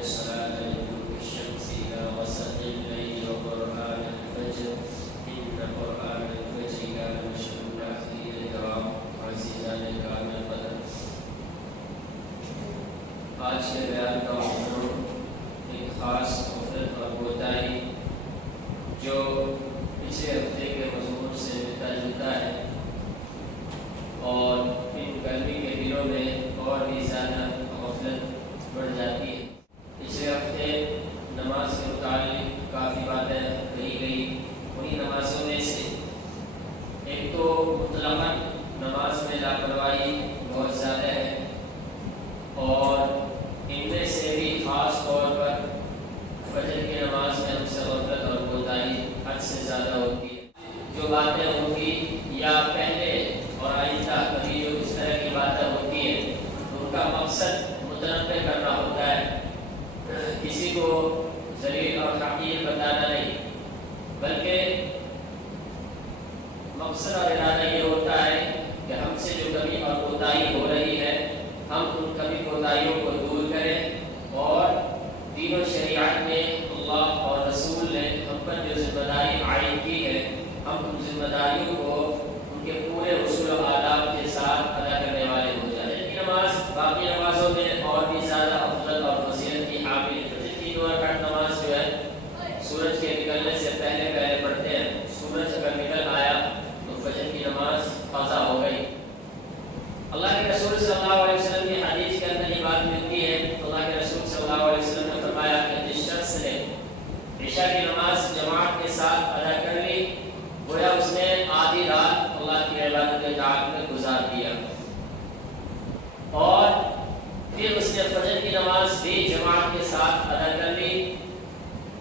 الصلاة لدلوك الشمس إلى غسق الليل وقرآن الفجر إن قرآن الفجر كان مشهودا في الكرام عزيزان الكرام القدر. آج کے بیان کا موضوع ایک خاص غفلت اور کوتاہی جو پچھلے ہفتے کے مضمون سے ملتا جلتا ہے اور ان گرمی کے دنوں میں اور بھی زیادہ غفلت بڑھ جاتی ہے. پچھلے ہفتے نماز کے متعلق کافی باتیں کہی گئی. انہی نمازوں میں سے ایک تو مطلقاً نماز میں لاپرواہی بہت زیادہ ہے اور ان میں سے بھی خاص طور پر فجر کی نماز میں ہم سے غفلت اور کوتاہی حد سے زیادہ ہوتی ہے. جو باتیں ہوں گی یا پہلے اور آئندہ کبھی جو اس طرح کی باتیں ہوتی ہیں ان کا مقصد متنبع کرنا ہوتا ہے، کسی کو ذلیل اور حقیر بتانا نہیں، بلکہ مقصد اور ارادہ یہ ہوتا ہے کہ ہم سے جو کمی اور کوتاہی ہو رہی ہے ہم ان کمی کوتاہیوں کو دور کریں اور دین و شریعت میں اللہ اور رسول نے ہم پر جو ذمہ داری عائد کی ہے ہم ان ذمہ داریوں کو ان کے پورے اصول و آداب کے ساتھ ادا کرنے والے ہو جائیں. نماز باقی نمازوں میں اور بھی زیادہ افضل اور فضیلت کی حامل ہے. فجر کی 2 رکعت نماز جو ہے سورج کے نکلنے سے پہلے پڑھتے ہیں. سورج اگر نکل آیا تو فجر کی نماز قضا ہو گئی. اللہ کے رسول صلی اللہ علیہ وسلم کی حدیث کے اندر یہ بات ملتی ہے. اللہ کے رسول صلی اللہ علیہ وسلم نے فرمایا کہ جس شخص نے عشاء کی نماز جماعت کے ساتھ ادا کر لی گویا اس نے آدھی رات اللہ کی عبادت اطاعت میں گزار دیا اور پھر اس نے فجر کی نماز بھی جماعت کے ساتھ ادا کر لی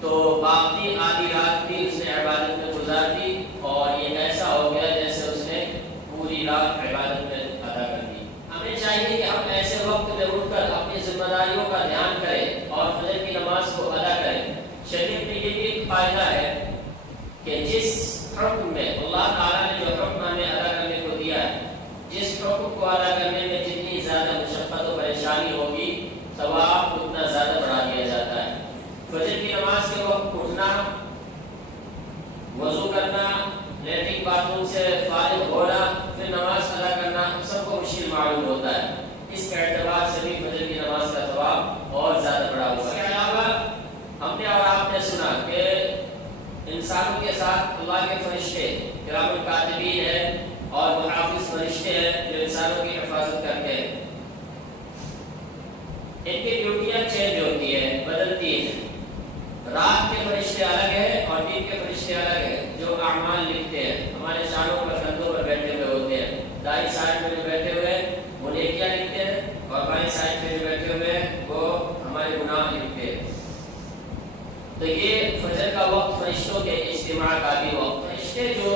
تو باقی آدھی رات بھی اس نے عبادت میں گزار دی اور یہ ایسا ہو گیا جیسے اس نے پوری رات عبادت میں ادا کر دی. ہمیں چاہیے کہ ہم ایسے وقت میں اٹھ کر اپنی ذمہ داریوں کا دھیان کریں اور فجر کی نماز کو ادا کریں. شریعت میں یہ بھی ایک فائدہ ہے کہ جس حکم میں اللہ تعالیٰ نے جو حکم ہمیں ادا کرنے کو دیا ہے جس حکم کو ادا کرنے میں جتنی زیادہ مشقت و پریشانی ہوگی ثواب اتنا زیادہ بڑھا دیا جاتا ہے. فجر کی نماز کے وقت اٹھنا، وضو کرنا، لیٹرن باتھ روم سے فارغ ہونا، پھر نماز ادا کرنا ہم سب کو مشکل معلوم ہوتا ہے. اس کے اعتبار سے بھی فجر کی نماز کا ثواب اور زیادہ بڑا ہوگا. اس کے علاوہ ہم نے اور آپ نے سنا کہ انسانوں کے ساتھ اللہ کے فرشتے کرام الکاتبین ہیں اور محافظ فرشتے ہیں جو انسانوں کی حفاظت کرتے ہیں. ان کی ڈیوٹیاں چینج ہوتی ہیں، بدلتی ہیں. رات کے فرشتے الگ ہیں اور دن کے فرشتے الگ ہیں جو اعمال لکھتے ہیں. ہمارے شانوں پر کندھوں پر بیٹھے ہوئے ہوتے ہیں. دائیں سائڈ میں جو بیٹھے ہوئے ہیں وہ نیکیاں لکھتے ہیں اور بائیں سائڈ میں جو بیٹھے ہوئے ہیں وہ ہمارے گناہ لکھتے ہیں. تو یہ فجر کا وقت فرشتوں کے اجتماع کا بھی وقت. فرشتے جو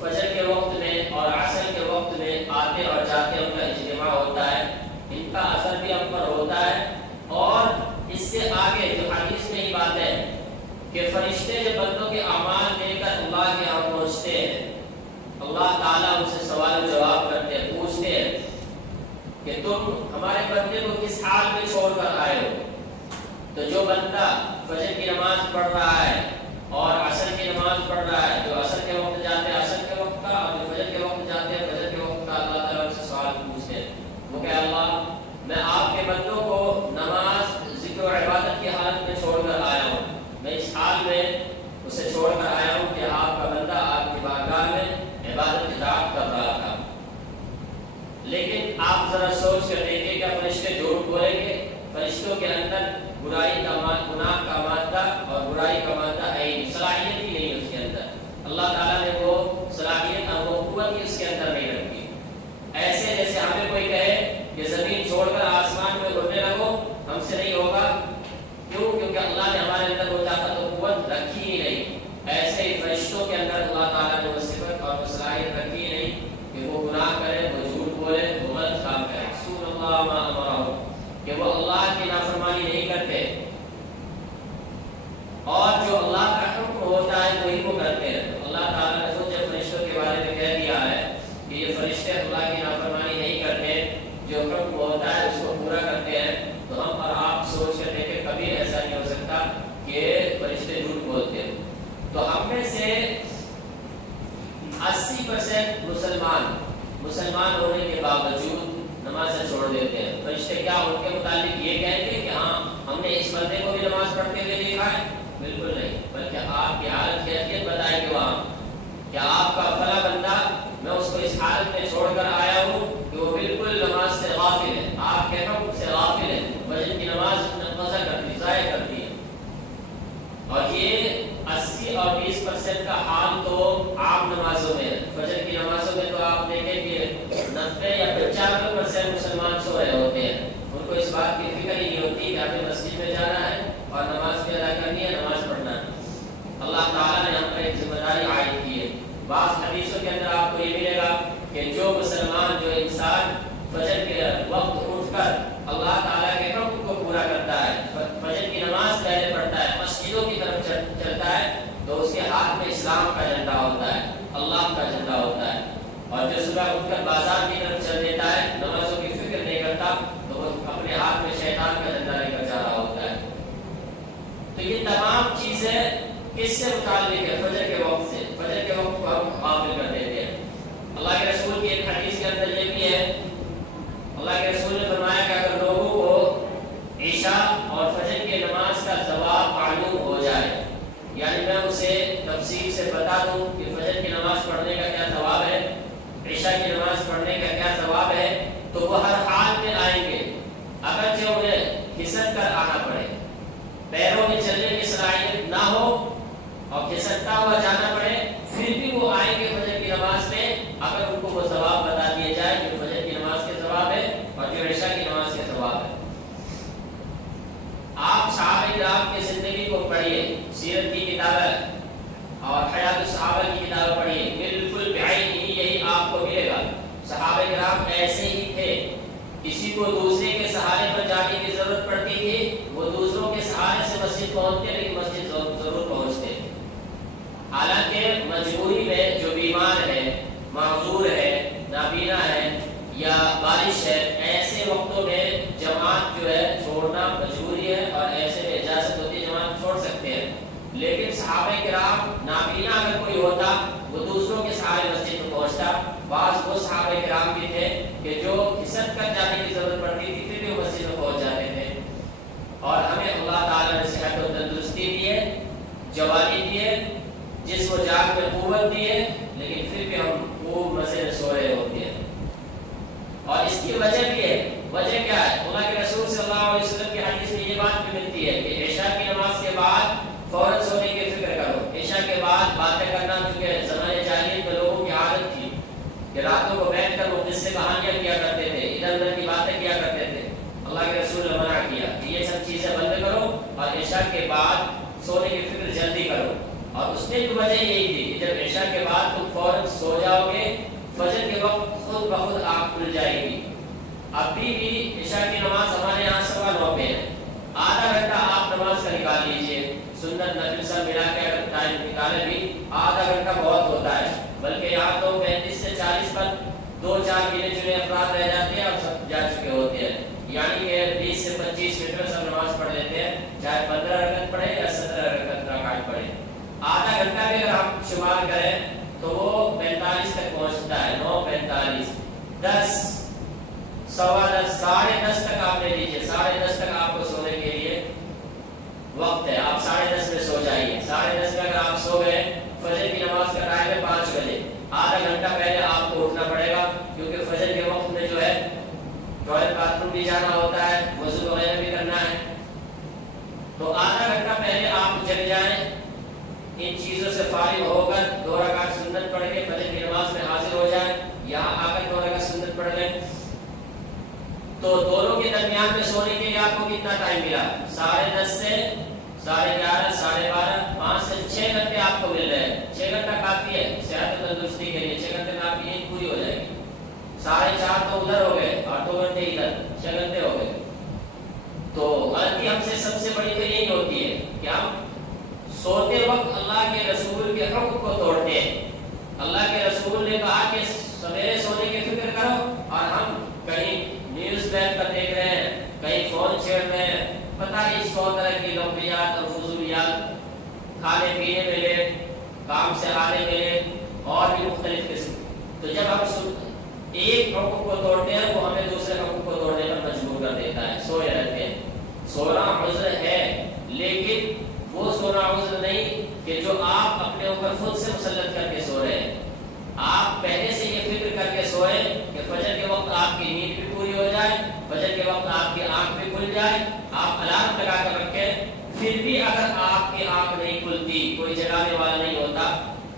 فجر کے وقت میں اور عصر کے وقت میں آتے اور جاتے ان کا اجتماع ہوتا ہے. ان کا اثر بھی ہم پر ہوتا ہے اور اس سے آگے جو حدیث میں ہی بات ہے کہ فرشتے جب بندوں کے اعمال لے کر اللہ کے یہاں پہنچتے ہیں اللہ تعالیٰ ان سے سوال و جواب کرتے ہیں، پوچھتے ہیں کہ تم ہمارے بندے کو کس حال میں چھوڑ کر آئے ہو. تو جو بندہ فجر کی نماز پڑھ رہا ہے اور عصر کی نماز پڑھ رہا ہے، جو عصر کے وقت جاتے ہیں عصر کے وقت کا اور جو فجر کے وقت جاتے ہیں فجر کے وقت کا اللہ تعالیٰ سے سوال پوچھتے ہیں. وہ کہ اللہ میں آپ کے بندوں کو نماز ذکر و عبادت کی حالت میں چھوڑ کر آیا ہوں. میں اس حال میں اسے چھوڑ کر آیا ہوں کہ آپ کا بندہ آپ کی بارگاہ میں عبادت اطاعت کر رہا تھا. لیکن آپ ذرا سوچ کر دیکھیں کہ فرشتے جھوٹ بولیں گے؟ فرشتوں کے اندر برائی کا گناہ کا مادہ اور برائی کا مادہ ہے ہی، صلاحیت ہی نہیں اس کے اندر. اللہ تعالیٰ نے وہ صلاحیت اور وہ قوت ہی اس کے اندر نہیں رکھی. ایسے جیسے ہمیں کوئی کہے کہ زمین چھوڑ کر آسمان میں اڑنے لگو، ہم سے نہیں ہوگا. کیوں؟ کیونکہ اللہ نے ہمارے اندر وہ طاقت و قوت رکھی ہی نہیں. ایسے ہی فرشتوں کے اندر اللہ تعالیٰ نے وہ صفت اور وہ صلاحیت رکھی ہی نہیں کہ وہ گناہ کرے، وہ جھوٹ بولے، وہ غلط کام کرے. سبحان اللہ ما امرہ، کہ وہ اللہ کی نافرمانی نہیں کرتے اور جو اللہ کا حکم ہوتا ہے وہی وہ کرتے ہیں. اللہ تعالیٰ نے خود جب فرشتوں کے بارے میں کہہ دیا ہے کہ یہ فرشتے اللہ کی نافرمانی نہیں کرتے، جو حکم ہوتا ہے اس کو پورا کرتے ہیں، تو ہم اور آپ سوچ کر دیکھیں کبھی ایسا کہ فرشتے جھوٹ بولتے ہیں. تو ہم میں سے 80% مسلمان ہونے کے باوجود نماز چھوڑ دیتے ہیں. فرشتے کیا ان کے متعلق یہ کہیں گے کہ ہاں ہم نے اس بندے کو بھی نماز پڑھتے ہوئے دیکھا ہے؟ بالکل نہیں، بلکہ آپ کی حالت کیفیت بتائیں گے وہاں کہ آپ کا فلاں بندہ میں اس کو اس حالت میں چھوڑ کر آیا ہوں کہ وہ بالکل نماز سے غافل ہے، آپ کے حکم سے غافل ہے، فجر کی نماز قضا کرتی ضائع کرتی ہے. اور یہ 80 اور 20% کا حال تو عام نمازوں میں ہے. فجر کی نمازوں میں تو آپ دیکھیں کہ 90 یا 95% مسلمان سو رہے ہوتے ہیں. ان کو اس بات کی فکر ہی نہیں ہوتی کہ ہمیں مسجد میں جانا ہے اور نماز بھی ادا کرنی ہے، نماز پڑھنا ہے. اللہ تعالیٰ نے ہم پر ایک ذمہ داری عائد کی ہے. بعض حدیثوں کے اندر آپ کو یہ ملے گا کہ جو مسلمان، جو انسان فجر کے وقت اٹھ کر اللہ تعالیٰ کے حکم کو پورا کرتا ہے، فجر کی نماز پہلے پڑھتا ہے، مسجدوں کی طرف چلتا ہے، تو اس کے ہاتھ میں اسلام کا جھنڈا ہوتا ہے، اللہ کا جھنڈا ہوتا ہے. اور جو صبح اٹھ کر بازار کی طرف چل دیتا ہے، نمازوں کی فکر نہیں کرتا، تو وہ اپنے ہاتھ میں شیطان کا جھنڈا لے کر جا رہا ہوتا ہے. تو یہ تمام چیزیں کس سے متعلق ہے؟ فجر کے وقت سے. فجر کے وقت کو ہم غافل کر دیتے ہیں. اللہ کے رسول کی ایک حدیث کے اندر یہ بھی ہے، اللہ کے رسول نے فرمایا کہ اگر لوگوں کو عشاء اور فجر کی نماز کا ثواب معلوم ہو جائے، یعنی میں اسے تفصیل سے بتا دوں کہ فجر کی نماز پڑھنے کا کیا ثواب ہے، عشاء کی نماز پڑھنے کا کیا ثواب ہے، تو وہ ہر حال میں آئیں گے. اگرچہ انہیں کھسک کر آنا پڑے، پیروں میں چلنے کی صلاحیت نہ ہو اور کھسکتا ہوا جانا پڑے، پھر بھی وہ آئیں گے فجر کی نماز میں اگر ان کو وہ ثواب بتا دیا جائے کہ فجر کی نماز کے ثواب ہے اور جو عشاء کی نماز کے ثواب ہے. آپ صحابہ کرام کی زندگی کو پڑھیے، سیرت کی کتابیں اور حیات الصحابہ کی کتابیں پڑھیے، بالکل بعین ہی یہی آپ کو ملے گا. صحابہ کرام ایسے ہی تھے. کسی کو دوسرے کے سہارے پر جانے کی ضرورت پڑتی تھی، وہ دوسروں کے سہارے سے مسجد پہنچتے، لیکن مسجد ضرور پہنچتے. حالانکہ مجبوری میں جو بیمار ہے، معذور ہے، نابینا ہے یا بارش ہے، ایسے وقتوں میں جماعت جو ہے چھوڑنا مجبوری ہے اور ایسے میں اجازت ہوتی ہے جماعت چھوڑ سکتے ہیں. لیکن صحابہ کرام نابینا اگر کوئی ہوتا وہ دوسروں کے سہارے مسجد میں پہنچتا. بعض وہ صحابہ کرام بھی تھے کہ جو کھسک کر جانے کی ضرورت پڑتی تھی پھر بھی وہ مسجد میں پہنچ جاتے تھے. اور ہمیں اللہ تعالیٰ نے صحت و تندرستی دی ہے، جوانی دی ہے، جسم و جان میں قوت دی ہے، لیکن پھر بھی ہم خوب مزے میں سو رہے ہوتے ہیں. اور اس کی وجہ بھی ہے. وجہ کیا ہے؟ اللہ کے رسول صلی اللہ علیہ وسلم کی حدیث میں یہ بات بھی ملتی ہے کہ عشاء کی نماز کے بعد فوراً سونے کی فکر کرو. عشاء کے بعد باتیں کرنا، چونکہ زمانے جاہلیت میں لوگوں کی عادت تھی کہ راتوں کو بیٹھ کر وہ قصے کہانیاں کیا کرتے تھے، ادھر ادھر کی باتیں کیا کرتے تھے. اللہ کے رسول نے منع کیا کہ یہ سب چیزیں بند کرو اور عشاء کے بعد سونے کی فکر جلدی کرو. اور اس نے کی وجہ یہی تھی کہ جب عشاء کے بعد تم فوراً سو جاؤ گے، فجر کے وقت خود بخود آنکھ کھل جائے گی. ابھی بھی عشاء کی نماز ہمارے یہاں 9:15 پہ ہے. آدھا گھنٹہ آپ نماز کا نکال لیجئے، سنت نفل سب ملا کے اگر ٹائم نکالے بھی آدھا گھنٹہ بہت ہوتا ہے. بلکہ یہاں تو 35 سے 40 پر 2-4 گنے چنے افراد رہ جاتے ہیں اور سب جا چکے ہوتے ہیں. یعنی کہ 20 سے 25 منٹ میں سب نماز پڑھ لیتے ہیں، چاہے 15 رکعت پڑھے یا 17 رکعت پڑھے. آدھا گھنٹہ بھی اگر ہم شمار کریں تو وہ 45 تک پہنچتا ہے. 9:45 10 سوا 10 10:30 تک آپ لے لیجیے. 10:30 تک آپ کو سونے کے لیے وقت ہے. آپ 10:30 میں سو جائیے. 10:30 میں اگر آپ سو گئے، فجر کی نماز کا ٹائم ہے 5 بجے. آدھا گھنٹہ پہلے آپ کو اٹھنا پڑے گا، کیونکہ فجر کے وقت میں جو ہے ٹوائلٹ باتھ روم بھی جانا ہوتا ہے، وضو وغیرہ بھی کرنا ہے. تو آدھا گھنٹہ پہلے آپ جگ جائیں، ان چیزوں سے فارغ ہو کر 2 رکعت سنت پڑھ کے فجر کی نماز میں حاضر ہو جائیں. یہاں آ کر 2 رکعت سنت پڑھ لیں. تو دونوں کے درمیان میں سونے کے لیے آپ کو کتنا ٹائم ملا؟ 10:30 سے 11:30 12:30 5 سے 6 گھنٹے آپ کو مل رہے ہیں. 6 گھنٹہ کافی ہے صحت و تندرستی کے لیے. 6 گھنٹے میں آپ کی نیند پوری ہو جائے گی. 4:30 تو ادھر ہو گئے اور 2 گھنٹے ادھر، 6 گھنٹے ہو گئے. تو غلطی ہم سے سب سے بڑی تو یہی ہوتی ہے کہ ہم سوتے وقت اللہ کے رسول کے حکم کو توڑتے ہیں. اللہ کے رسول نے کہا کہ سویرے سونے کی فکر کرو، اور ہم کہیں نیوز پیپر دیکھ رہے ہیں، کہیں فون چھیڑ رہے ہیں پتہ نہیں 100 طرح کی لغویات اور فضولیات، کھانے پینے میں لیٹ، کام سے آنے میں لیٹ، اور بھی مختلف قسم. تو جب ہم ایک حقوق کو توڑتے ہیں وہ ہمیں دوسرے حقوق کو توڑنے پر مجبور کر دیتا ہے. سوئے رہتے ہیں، سونا عذر ہے، لیکن وہ سونا عذر نہیں کہ جو آپ اپنے اوپر خود سے مسلط کر کے سو رہے ہیں. آپ پہلے سے یہ فکر کر کے سوئے کہ فجر کے وقت آپ کی نیند بھی پوری ہو جائے، فجر کے وقت آپ کی آنکھ بھی کھل جائے. آپ الارم لگا کر رکھیں، پھر بھی اگر آپ کی آنکھ نہیں کھلتی، کوئی جگانے والا نہیں ہوتا،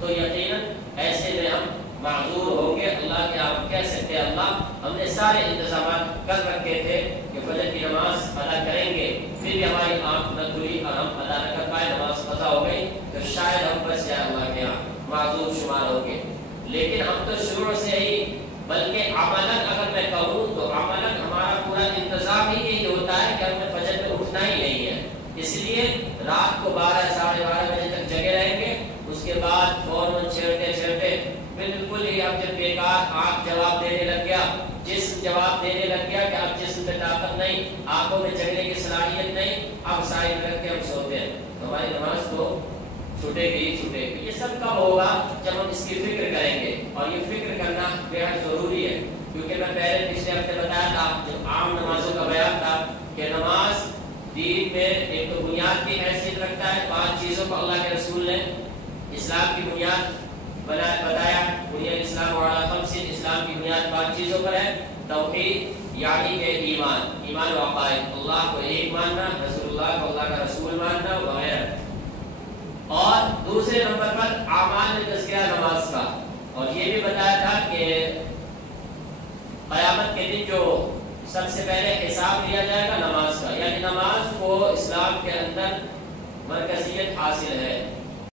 تو یقیناً ایسے میں ہم معذور ہو کے اللہ کے آپ کہہ سکتے ہیں اللہ ہم نے سارے انتظامات کر رکھے تھے کہ فجر کی نماز ادا کریں گے، پھر بھی ہماری آنکھ نہ کھلی اور ہم ادا نہ کر پائے، نماز قضا ہو گئی، تو شاید ہم بچ جائے اللہ کے یہاں، معذور شمار ہو گے. لیکن ہم تو شروع سے ہی، بلکہ عملاً اگر میں کہوں تو عملاً ہمارا پورا انتظام ہی یہی ہوتا ہے کہ ہمیں فجر میں اٹھنا ہی نہیں ہے. اس لیے رات کو 12 ساڑھے 12 بجے تک جگے رہیں گے. اس کے بعد فون چھیڑتے چھیڑتے بالکل ہی اب جب بیکار آنکھ جواب دینے لگ گیا، جسم جواب دینے لگ گیا کہ اب جسم میں طاقت نہیں، آنکھوں میں جگنے کی صلاحیت نہیں، اب سائن رکھ کے ہم سوتے ہیں، ہماری نماز تو چھوٹے گی چھوٹے گی. یہ سب کب ہوگا؟ جب ہم اس کی فکر کریں گے، اور یہ فکر کرنا بے حد ضروری ہے. کیونکہ میں پہلے پچھلے ہفتے بتایا تھا جب عام نمازوں کا بیان تھا کہ نماز دین میں ایک تو بنیاد کی حیثیت رکھتا ہے. 5 چیزوں کو اللہ کے رسول نے اسلام کی بنیاد بتایا. بنیاد اسلام اور اسلام کی بنیاد 5 چیزوں پر ہے. توحید یعنی کہ ایمان و عقائد، اللہ کو ایک ماننا، رسول اللہ کو اللہ کا رسول ماننا وغیرہ. اور دوسرے نمبر پر اعمال میں تذکرہ نماز کا، اور یہ بھی بتایا تھا کہ قیامت کے دن جو سب سے پہلے حساب لیا جائے گا نماز کا، یعنی نماز کو اسلام کے اندر مرکزیت حاصل ہے.